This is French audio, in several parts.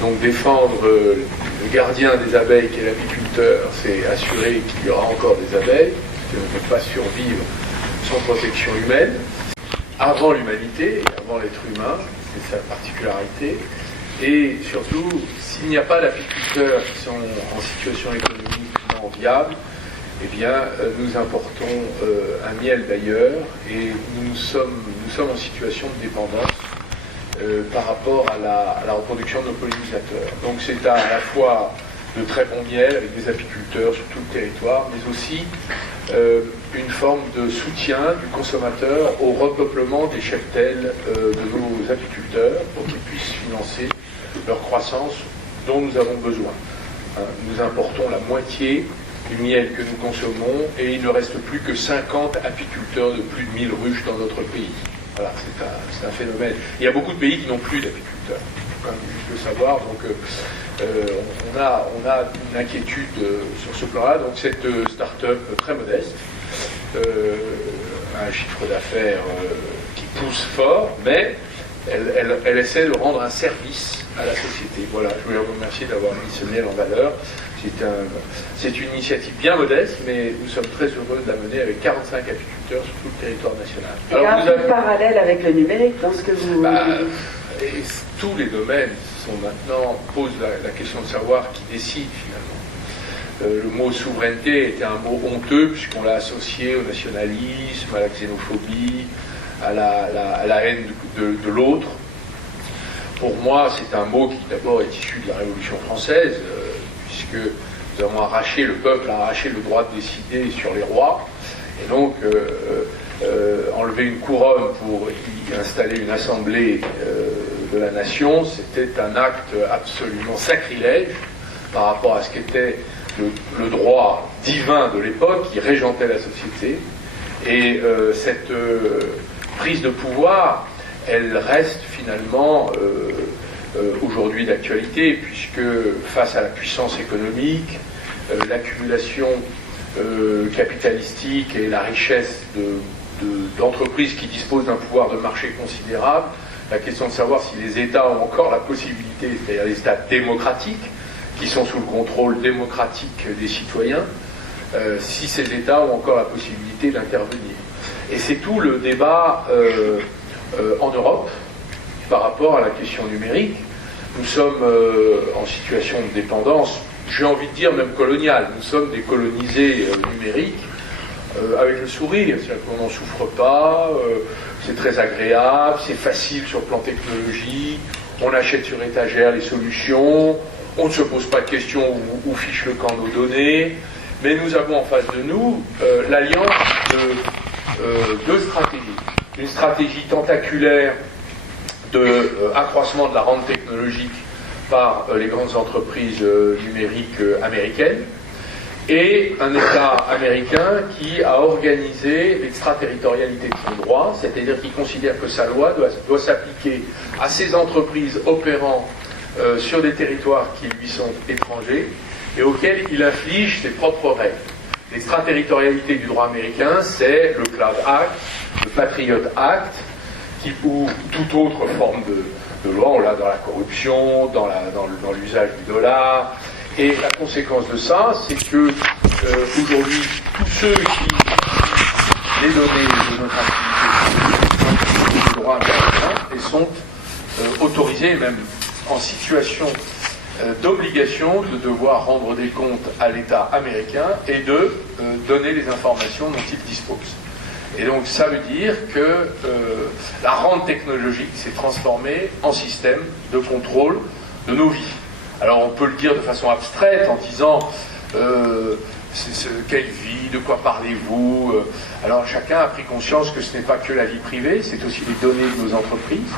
Donc défendre le gardien des abeilles qui est l'apiculteur, c'est assurer qu'il y aura encore des abeilles, qu'elles ne peuvent pas survivre sans protection humaine. Avant l'humanité, avant l'être humain, c'est sa particularité. Et surtout, s'il n'y a pas d'apiculteurs qui sont en situation économiquement viable, eh bien, nous importons un miel d'ailleurs et nous sommes en situation de dépendance par rapport à la reproduction de nos pollinisateurs. Donc c'est à la fois de très bon miel avec des apiculteurs sur tout le territoire, mais aussi une forme de soutien du consommateur au repeuplement des cheptels de nos apiculteurs pour qu'ils puissent financer leur croissance dont nous avons besoin. Nous importons la moitié du miel que nous consommons et il ne reste plus que 50 apiculteurs de plus de 1000 ruches dans notre pays. Voilà, c'est un phénomène. Il y a beaucoup de pays qui n'ont plus d'apiculteurs. Il faut quand même juste le savoir. Donc, on a une inquiétude sur ce plan-là. Donc, cette start-up très modeste, un chiffre d'affaires qui pousse fort, mais elle essaie de rendre un service à la société. Voilà, je voulais vous remercier d'avoir mis ce miel en valeur. C'est une initiative bien modeste, mais nous sommes très heureux de la mener avec 45 apiculteurs sur tout le territoire national. Il y a un peu parallèle avec le numérique dans ce que vous... Et tous les domaines posent la question de savoir qui décide finalement. Le mot souveraineté était un mot honteux puisqu'on l'a associé au nationalisme, à la xénophobie, à la haine de l'autre. Pour moi, c'est un mot qui d'abord est issu de la Révolution française, puisque nous avons arraché, le peuple a arraché le droit de décider sur les rois, et donc enlever une couronne pour y installer une assemblée de la nation, c'était un acte absolument sacrilège par rapport à ce qu'était le droit divin de l'époque qui régentait la société. Et cette prise de pouvoir, elle reste finalement aujourd'hui d'actualité, puisque face à la puissance économique, l'accumulation capitalistique et la richesse d'entreprises qui disposent d'un pouvoir de marché considérable, la question de savoir si les États ont encore la possibilité, c'est-à-dire les États démocratiques, qui sont sous le contrôle démocratique des citoyens, si ces États ont encore la possibilité d'intervenir. Et c'est tout le débat en Europe par rapport à la question numérique. Nous sommes en situation de dépendance, j'ai envie de dire même coloniale. Nous sommes des colonisés numériques avec le sourire, c'est-à-dire qu'on n'en souffre pas, c'est très agréable, c'est facile sur le plan technologique, on achète sur étagère les solutions, on ne se pose pas de questions où fiche le camp nos données, mais nous avons en face de nous l'alliance de deux stratégies. Une stratégie tentaculaire d'accroissement de la rente technologique par les grandes entreprises numériques américaines, et un État américain qui a organisé l'extraterritorialité de son droit, c'est-à-dire qui considère que sa loi doit s'appliquer à ces entreprises opérant sur des territoires qui lui sont étrangers et auxquels il inflige ses propres règles. L'extraterritorialité du droit américain, c'est le Cloud Act, le Patriot Act, ou toute autre forme de loi. On l'a dans la corruption, dans l'usage du dollar. Et la conséquence de ça, c'est que aujourd'hui, tous ceux qui utilisent les données de notre activité du droit américain et sont autorisés, même en situation d'obligation de devoir rendre des comptes à l'État américain et de donner les informations dont il dispose. Et donc ça veut dire que la rente technologique s'est transformée en système de contrôle de nos vies. Alors on peut le dire de façon abstraite en disant quelle vie, de quoi parlez-vous. Alors chacun a pris conscience que ce n'est pas que la vie privée, c'est aussi les données de nos entreprises.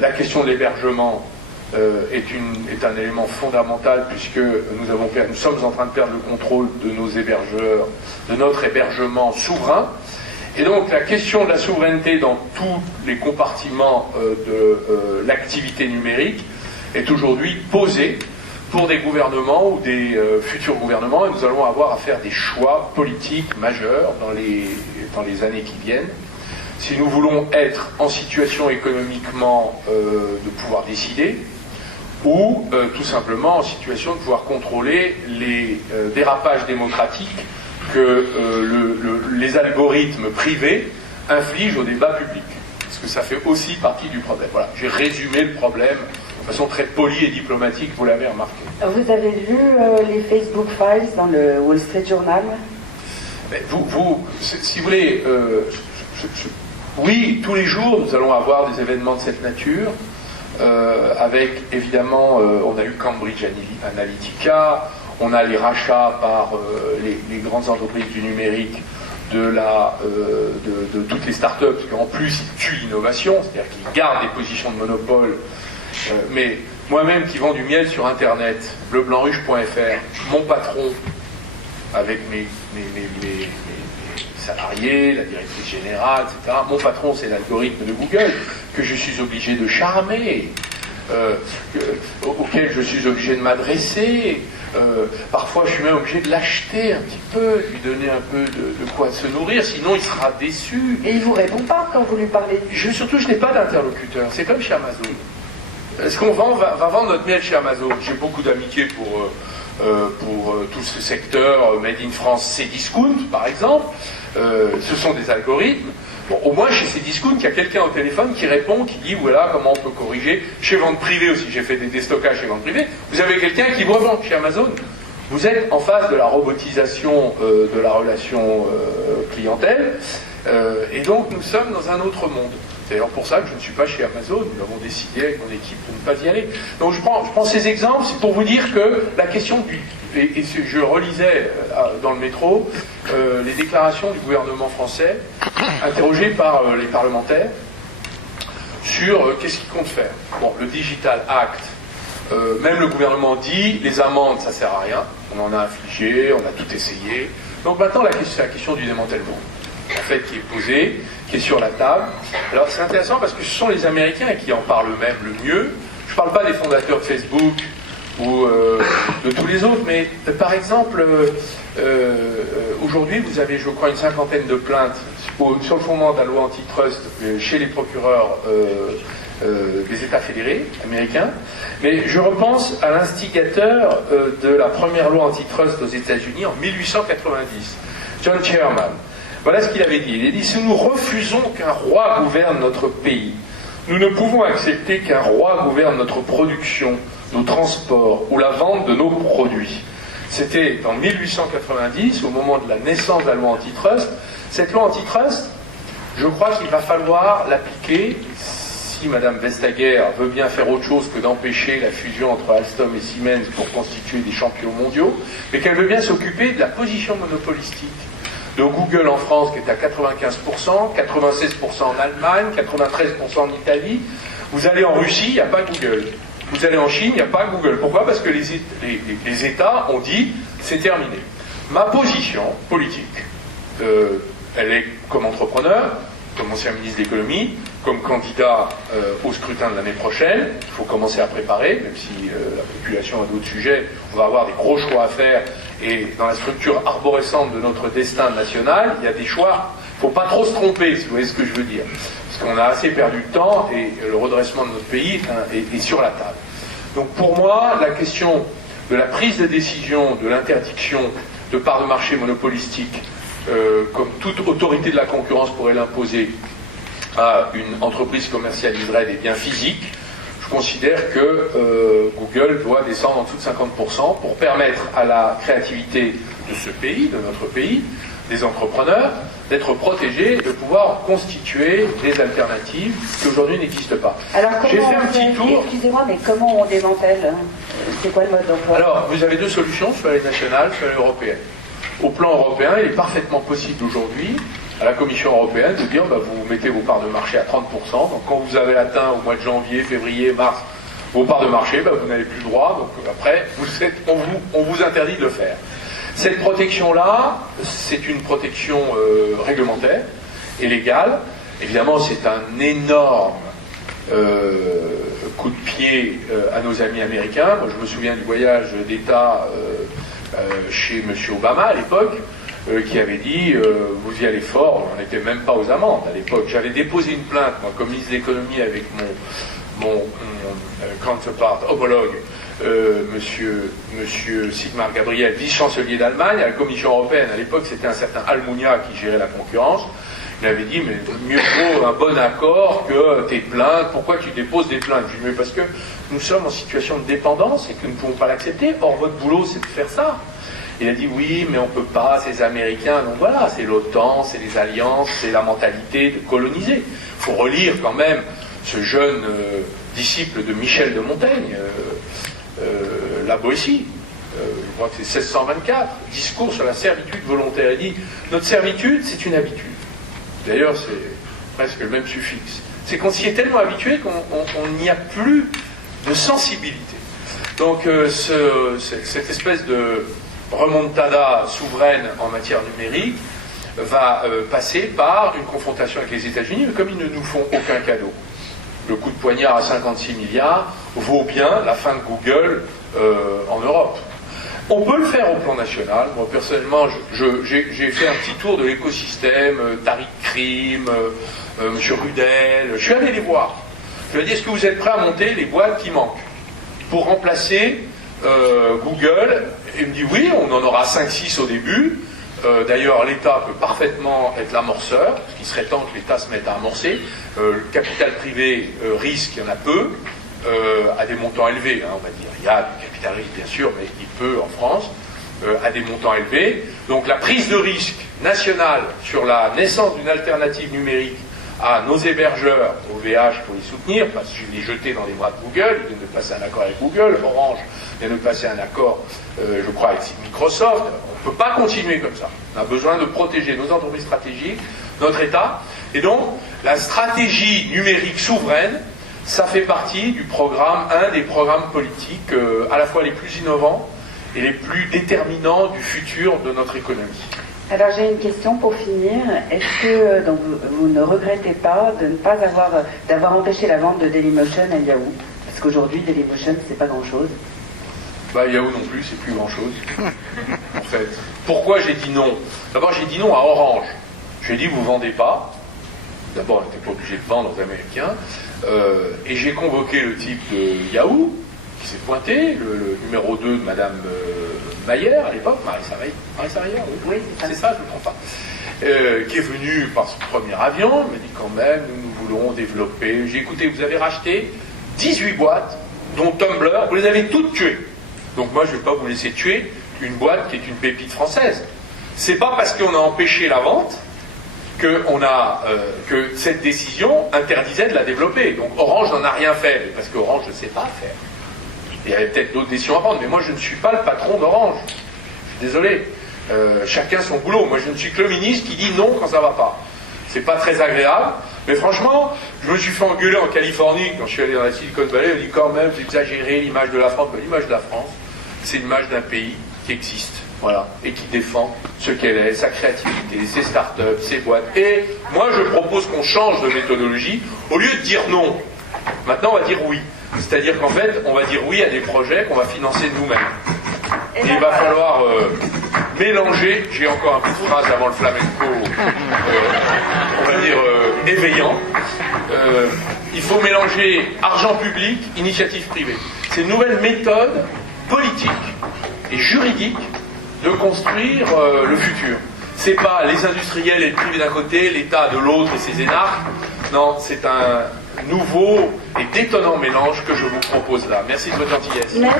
La question de l'hébergement est un élément fondamental, puisque nous sommes en train de perdre le contrôle de nos hébergeurs, de notre hébergement souverain. Et donc la question de la souveraineté dans tous les compartiments de l'activité numérique est aujourd'hui posée pour des gouvernements ou des futurs gouvernements, et nous allons avoir à faire des choix politiques majeurs dans les années qui viennent. Si nous voulons être en situation économiquement de pouvoir décider, ou tout simplement en situation de pouvoir contrôler les dérapages démocratiques que les algorithmes privés infligent au débat public. Parce que ça fait aussi partie du problème. Voilà, j'ai résumé le problème de façon très polie et diplomatique, vous l'avez remarqué. Vous avez vu les Facebook Files dans le Wall Street Journal? Mais si vous voulez, oui, tous les jours nous allons avoir des événements de cette nature, avec évidemment, on a eu Cambridge Analytica, on a les rachats par les grandes entreprises du numérique de toutes les startups, parce qu'en plus ils tuent l'innovation, c'est-à-dire qu'ils gardent des positions de monopole. Mais moi-même qui vends du miel sur internet, bleublancruche.fr, mon patron, avec mes salariés, la directrice générale, etc. Mon patron, c'est l'algorithme de Google que je suis obligé de charmer, auquel je suis obligé de m'adresser. Parfois, je suis même obligé de l'acheter un petit peu, de lui donner un peu de quoi se nourrir, sinon il sera déçu. Et il vous répond pas quand vous lui parlez? Surtout, je n'ai pas d'interlocuteur. C'est comme chez Amazon. Est-ce qu'on va vendre notre miel chez Amazon? J'ai beaucoup d'amitié pour tout ce secteur Made in France, Cdiscount par exemple. Ce sont des algorithmes. Bon, au moins chez Cdiscount, il y a quelqu'un au téléphone qui répond, qui dit voilà comment on peut corriger. Chez Vente Privée aussi, j'ai fait des déstockages chez Vente Privée. Vous avez quelqu'un qui vous revend chez Amazon. Vous êtes en face de la robotisation de la relation clientèle, et donc nous sommes dans un autre monde. C'est d'ailleurs pour ça que je ne suis pas chez Amazon. Nous avons décidé avec mon équipe de ne pas y aller. Donc je prends ces exemples, c'est pour vous dire que la question et je relisais dans le métro les déclarations du gouvernement français, interrogé par les parlementaires, sur qu'est-ce qu'ils comptent faire. Bon, le Digital Act, même le gouvernement dit, les amendes, ça sert à rien. On en a infligé, on a tout essayé. Donc maintenant, c'est la question du démantèlement, en fait, qui est posée, qui est sur la table. Alors c'est intéressant parce que ce sont les Américains qui en parlent eux-mêmes le mieux. Je ne parle pas des fondateurs de Facebook ou de tous les autres, mais par exemple, aujourd'hui vous avez, je crois, une cinquantaine de plaintes sur le fondement de la loi antitrust chez les procureurs des États fédérés américains. Mais je repense à l'instigateur de la première loi antitrust aux États-Unis en 1890, John Sherman. Voilà ce qu'il avait dit. Il a dit: si nous refusons qu'un roi gouverne notre pays, nous ne pouvons accepter qu'un roi gouverne notre production, nos transports ou la vente de nos produits. C'était en 1890, au moment de la naissance de la loi antitrust. Cette loi antitrust, je crois qu'il va falloir l'appliquer si Mme Vestager veut bien faire autre chose que d'empêcher la fusion entre Alstom et Siemens pour constituer des champions mondiaux, mais qu'elle veut bien s'occuper de la position monopolistique de Google en France, qui est à 95%, 96% en Allemagne, 93% en Italie. Vous allez en Russie, il n'y a pas Google. Vous allez en Chine, il n'y a pas Google. Pourquoi? Parce que les États ont dit c'est terminé. Ma position politique, elle est comme entrepreneur, comme ancien ministre de l'économie, comme candidat au scrutin de l'année prochaine. Il faut commencer à préparer, même si la population a d'autres sujets. On va avoir des gros choix à faire. Et dans la structure arborescente de notre destin national, il y a des choix. Il ne faut pas trop se tromper, si vous voyez ce que je veux dire. Parce qu'on a assez perdu de temps et le redressement de notre pays est sur la table. Donc pour moi, la question de la prise de décision, de l'interdiction de parts de marché monopolistiques, comme toute autorité de la concurrence pourrait l'imposer à une entreprise qui commercialiserait des biens physiques, je considère que Google doit descendre en dessous de 50% pour permettre à la créativité de ce pays, de notre pays, des entrepreneurs, d'être protégés et de pouvoir constituer des alternatives qui aujourd'hui n'existent pas. Alors j'ai fait un petit tour. Excusez-moi, mais comment on démantèle? C'est quoi le mode d'emploi? Alors, vous avez deux solutions, soit les nationales, soit les européennes. Au plan européen, il est parfaitement possible aujourd'hui, à la Commission européenne, de dire vous mettez vos parts de marché à 30%, donc quand vous avez atteint au mois de janvier, février, mars, vos parts de marché, vous n'avez plus le droit, donc après, on vous interdit de le faire. Cette protection-là, c'est une protection réglementaire et légale. Évidemment, c'est un énorme coup de pied à nos amis américains. Moi, je me souviens du voyage d'État chez M. Obama à l'époque, qui avait dit vous y allez fort, on n'était même pas aux amendes à l'époque. J'avais déposé une plainte, moi, comme ministre de l'économie, avec mon counterpart, homologue, monsieur Sigmar Gabriel, vice-chancelier d'Allemagne, à la Commission européenne. À l'époque, c'était un certain Almunia qui gérait la concurrence. Il avait dit, mais mieux vaut un bon accord que tes plaintes. Pourquoi tu déposes des plaintes? Je lui dis, mais parce que nous sommes en situation de dépendance et que nous ne pouvons pas l'accepter. Or, votre boulot, c'est de faire ça. Il a dit, oui, mais on ne peut pas, c'est les Américains. Donc voilà, c'est l'OTAN, c'est les alliances, c'est la mentalité de coloniser. Il faut relire quand même ce jeune disciple de Michel de Montaigne, La Boétie. Je crois que c'est 1624, discours sur la servitude volontaire. Il dit, notre servitude, c'est une habitude. D'ailleurs, c'est presque le même suffixe. C'est qu'on s'y est tellement habitué qu'on n'y a plus de sensibilité. Donc, cette espèce de remontada souveraine en matière numérique va passer par une confrontation avec les États-Unis, mais comme ils ne nous font aucun cadeau. Le coup de poignard à 56 milliards vaut bien la fin de Google en Europe. On peut le faire au plan national. Moi, personnellement, j'ai fait un petit tour de l'écosystème, Tariq Krim, M. Rudel. Je suis allé les voir. Je leur ai dit, est-ce que vous êtes prêts à monter les boîtes qui manquent pour remplacer Google? Et il me dit, oui, on en aura 5-6 au début. D'ailleurs, l'État peut parfaitement être l'amorceur, parce qu'il serait temps que l'État se mette à amorcer. Le capital privé risque, il y en a peu. À des montants élevés, hein, on va dire. Il y a du capital risque, bien sûr, mais il peut en France, à des montants élevés. Donc la prise de risque nationale sur la naissance d'une alternative numérique à nos hébergeurs, au VH pour les soutenir, parce que je les jeter dans les bras de Google, ils viennent de passer un accord avec Google, Orange vient de passer un accord, je crois, avec Microsoft. On ne peut pas continuer comme ça. On a besoin de protéger nos entreprises stratégiques, notre État. Et donc, la stratégie numérique souveraine, ça fait partie du programme, un des programmes politiques à la fois les plus innovants et les plus déterminants du futur de notre économie. Alors j'ai une question pour finir. Est-ce que donc, vous ne regrettez pas de ne pas d'avoir empêché la vente de Dailymotion à Yahoo? Parce qu'aujourd'hui Dailymotion c'est pas grand-chose. Bah Yahoo non plus, c'est plus grand-chose. En fait. Pourquoi j'ai dit non? D'abord j'ai dit non à Orange. Je lui ai dit vous vendez pas. D'abord on n'était pas obligé de vendre aux Américains. Et j'ai convoqué le type de Yahoo, qui s'est pointé, le numéro 2 de Madame Mayer, à l'époque, Marissa Mayer, oui, c'est ça, je ne me trompe pas, qui est venu par son premier avion, il m'a dit quand même, nous voulons développer. J'ai écouté, vous avez racheté 18 boîtes, dont Tumblr, vous les avez toutes tuées. Donc moi, je ne vais pas vous laisser tuer une boîte qui est une pépite française. C'est pas parce qu'on a empêché la vente que cette décision interdisait de la développer. Donc Orange n'en a rien fait, parce qu'Orange ne sait pas faire. Il y avait peut-être d'autres décisions à prendre, mais moi je ne suis pas le patron d'Orange. Je suis désolé. Chacun son boulot. Moi je ne suis que le ministre qui dit non quand ça ne va pas. C'est pas très agréable, mais franchement, je me suis fait engueuler en Californie quand je suis allé dans la Silicon Valley. On dit quand même, vous exagérez l'image de la France. Mais l'image de la France, c'est l'image d'un pays qui existe. Voilà, et qui défend ce qu'elle est, sa créativité, ses startups, ses boîtes. Et moi, je propose qu'on change de méthodologie. Au lieu de dire non, maintenant, on va dire oui. C'est-à-dire qu'en fait, on va dire oui à des projets qu'on va financer nous-mêmes. Et il va falloir mélanger, j'ai encore un peu de phrase avant le flamenco, on va dire éveillant. Il faut mélanger argent public, initiative privée. C'est une nouvelle méthode politique et juridique de construire le futur. C'est pas les industriels et le privé d'un côté, l'État de l'autre et ses énarques. Non, c'est un nouveau et détonnant mélange que je vous propose là. Merci de votre gentillesse. Merci.